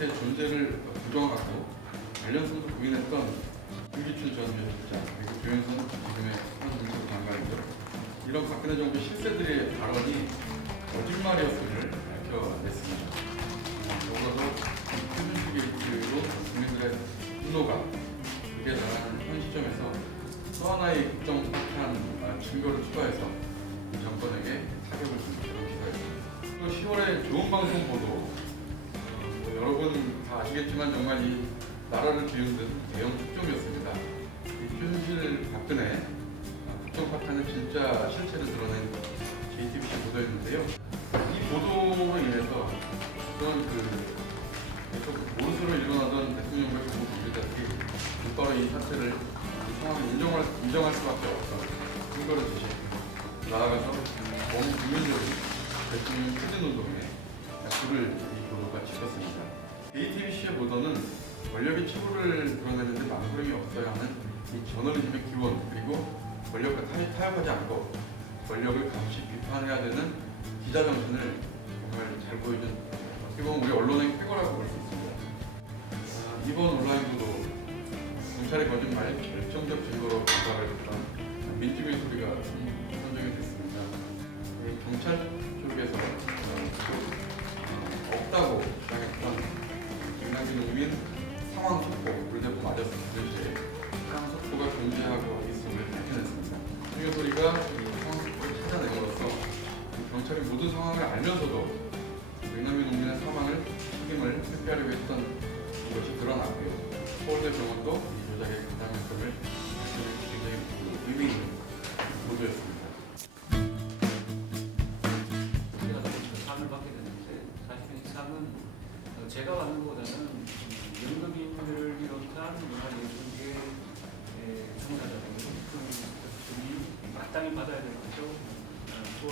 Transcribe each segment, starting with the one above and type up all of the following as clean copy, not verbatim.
자체 존재를 부정하고 관련성도 부인했던 김기춘 전 비서실장 그리고 조윤선 지금의 한국민주당 장관이죠. 이런 박근혜 정부 실세들의 발언이 거짓말이었음을 밝혀냈습니다. 더불어서 최순실 게이트로 국민들의 분노가 극에 달하는 현 시점에서 또 하나의 국정파탄 증거를 추가해서 정권에게 타격을 준 그런 기사였습니다. 또 10월에 좋은 방송 보도, 여러분 다 아시겠지만 정말 이 나라를 뒤흔든 대형 특종이었습니다. 이 최순실 박근혜 국정파탄의 진짜 실체를 드러낸 JTBC 보도였는데요. 이 보도로 인해서 그런 계속 모르쇠로 일어나던 대통령과 정부 관계자들이 곧바로 이 사태를 이 상황을 인정할 수밖에 없던 근거를 제시했고, 나아가서 너무 국민적인 대통령 추진운동에 불을 이 보도가 지폈습니다. JTBC의 보도는 권력의 치부를 드러내는데 망설임이 없어야 하는 이 저널리즘의 기본, 그리고 권력과 타협하지 않고 권력을 감시 비판해야 되는 기자 정신을 정말 잘 보여준, 어떻게 보면 우리 언론의 쾌거라고 볼 수 있습니다. 이번 온라인 보도, 경찰의 거짓말 결정적 증거로 반박을 했던 민주주의 소리가 선정이 됐습니다. 경찰 쪽에서 없다고 주장했던 김남기 농민 상황 속보, 물대포 맞았을 당시에 상황 속보가 존재하고 있음을 밝혀냈습니다. 중요 소리가 이 상황 속보를 찾아내므로써 경찰이 모든 상황을 알면서도 김남기 농민의 사망을 책임을 회피하려고 했던 것이 드러났고요. 서울대 병원도 이 조작의 가담했음을 밝혀낸 굉장히 의미 있는 보도였습니다. 상을 받게 됐는데, 사실은 이 상은 제가 받는 것보다는 연극인들을 비롯한 문화예술계 종사자들이 마땅히 받아야 될 것이죠. 9월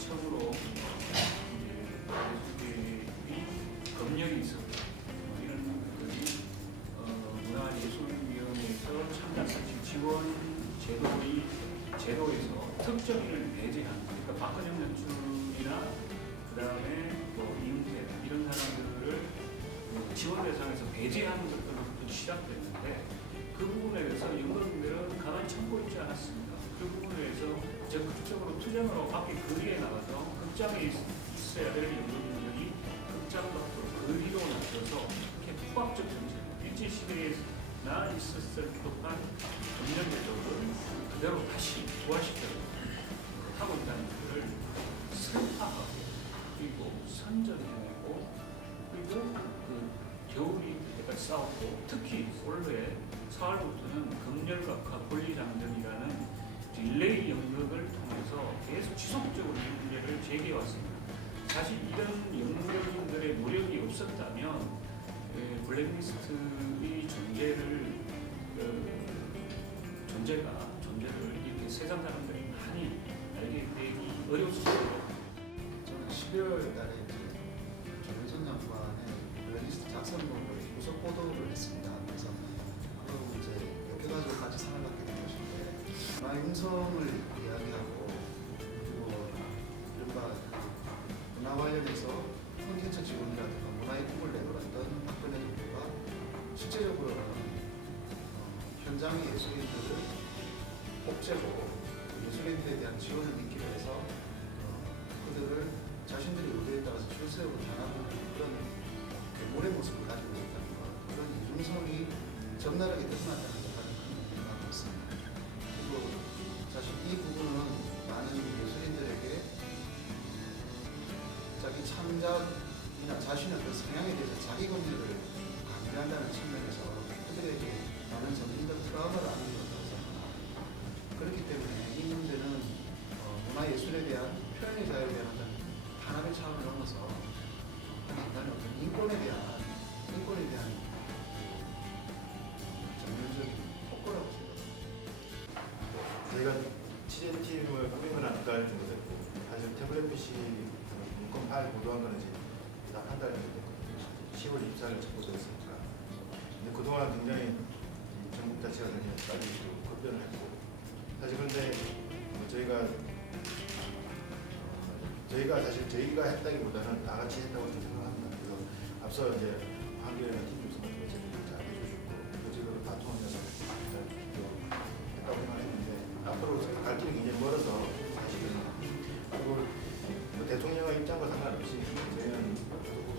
처음으로 예술계의 검열이 있었고, 이런 분들이 문화예술위원회에서 참가사실 지원 제도에서 특정인을 배제한, 그러니까 박근영 연출이나 그 다음에 이은태 이런 사람들을 지원 대상에서 배제하는 것들부터 시작됐는데, 그 부분에 대해서 연극인들은 가만히 참고 있지 않았습니다. 그 부분에 대해서 적극적으로 투쟁으로 밖에 거리에 나가서 극장에 있어야 될 연극인들이 극장 밖으로 거리로 나서서 이렇게 포악적 정책, 일제시대에나 있었을 법한 전면제도를 그대로 다시 부활시켜서 하고 있다는 것을 설파하고, 그리고 선전해내고, 그리고 겨울이 때까지 싸웠고, 특히 올해 4월부터는 검열각화 권리장전이라는 딜레이 연극을 통해서 계속 지속적으로 이 문제를 제기해왔습니다. 사실 이런 연극인들의 노력이 없었다면 블랙리스트의 존재를 이렇게 세상 사람들이 많이 알게 되기 어려웠을 거예요. 저는 12월 달에 조윤선 장관의 블랙리스트 작성본을 후속 보도를 했습니다. 그래서 그걸 이제 엮여가지고 같이 상을 받게 된 것인데, 문화의 융성을 이야기하고, 그리고 이른바 문화 관련해서 콘텐츠 지원이라든가 문화의 꿈을 내걸었던 박근혜 정부가 실제적으로는 현장의 예술인들을 복제고 예술인들에 대한 지원을 믿기로 해서 그들을 자신들의 의도에 따라서 출세하고 단합하는 그런 괴물의 모습을 가지고 있다는 것, 그런 이중성이 적나라하게 드러났다는 것을 생각하고 있습니다. 그리고 사실 이 부분은 많은 예술인들에게 자기 창작이나 자신의 그 성향에 대해서 자기 검열을 강요한다는 측면에서 그들에게 많은 점진적 트라우마를 안겨줬다고 생각합니다. 그렇기 때문에 이 문제는 문화예술에 대한 표현의 자유에 대한 단합의 차원을 넘어서 인간의 어떤 인권에 대한 전면적인 폭거라고 생각합니다. 저희가 취재팀을 꾸린 건 한 달 정도 됐고, 사실 태블릿 PC 문건 파일 보도한 거는 이제 한 달 정도 됐거든요. 10월 24일 첫 보도했으니까. 근데 그동안 굉장히 전국 자체가 굉장히 빨리 급변을 했고, 사실 그런데 저희가 사실 저희가 했다기보다는 다 같이 했다고 생각합니다. 그래서 앞서 이제 한겨레나 TV 뉴스 같은 매체들이 잘 해주시고 그쪽으로 다투면서 했다고 생각했는데 앞으로 갈 길이 굉장히 멀어서 사실은 그리고 뭐 대통령의 입장과 상관없이 저희는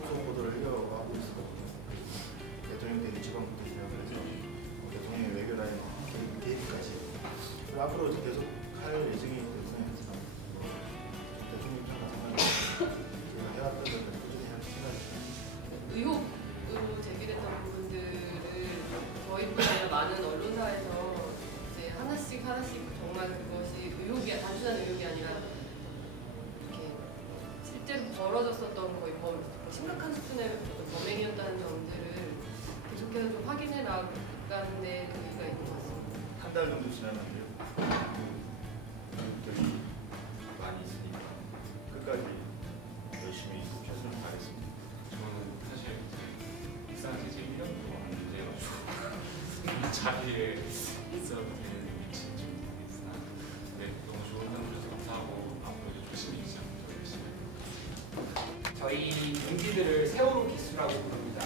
후속 보도를 이어가고 있었거든요. 대통령 대리 지방부터 시작을 해서 대통령의 외교라인 대비까지 그리고 앞으로 계속 할 예정이기 때문에 대통령 입장과 상관없이 제가 해왔던 것을 꾸준히 할 생각입니다. 의혹으로 제기됐던 부분들을 저희뿐 아니라 많은 언론사에서 이제 하나씩 정말 그것이 단순한 의혹이 아니라 이렇게 실제로 벌어졌었던 거의 뭐 심각한 수준의 범행이었다는 점들을 계속해서 좀 확인해 나가는 데 의의가 있는 것 같습니다. 한 달 정도 지나면요. 자격들이 많이 있으니까 끝까지 열심히 최선을 다하겠습니다. 저는 사실 입사한 지 1년 동안 문제여가지고 이 자리에 있어도 되는 위치인지 모르겠으나 네, 너무 좋은 상담 주셔서 감사하고 앞으로도 조심히 시작더 열심히 하겠습니다. 저희 용기들을 세월호 기수라고 부릅니다.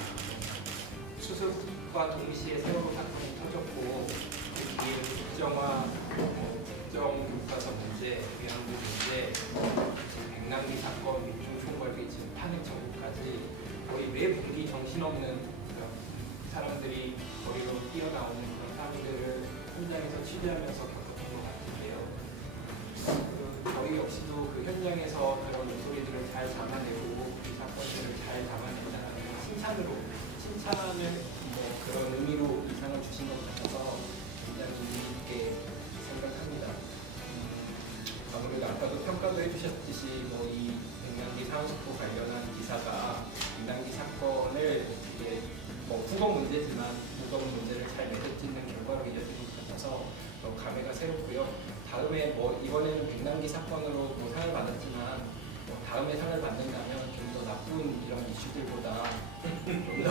수습과 동시에 세월호 사건이 터졌고 그 뒤에 국정화, 국정 교과서 문제, 위안부 문제, 백남기 사건, 민중 총궐기 지금 탄핵 정부까지 거의 매 분기 정신없는 그런 사람들이 거리로 뛰어나오는 그런 사람들을 현장에서 취재하면서 겪었던 것 같은데요. 저희 역시도 그 현장에서 그런 목소리들을 잘 담아내고 이 사건들을 잘 담아낸다는 칭찬을 그런 의미로 이상을 주신 것 같아서 굉장히 의미 있게 생각합니다. 아무래도 아까도 평가도 해주셨듯이 이 백남기 사안수포 관련한 기사가 백남기 사건을 이게 후속 문제지만 후속 문제를 잘 맺어짓는 결과로 이어진 것 같아서 감회가 새롭고요. 다음에 이번에는 백남기 사건으로 상을 받았지만 다음에 상을 받는다면 좀 더 나쁜 이런 이슈들보다 좀 더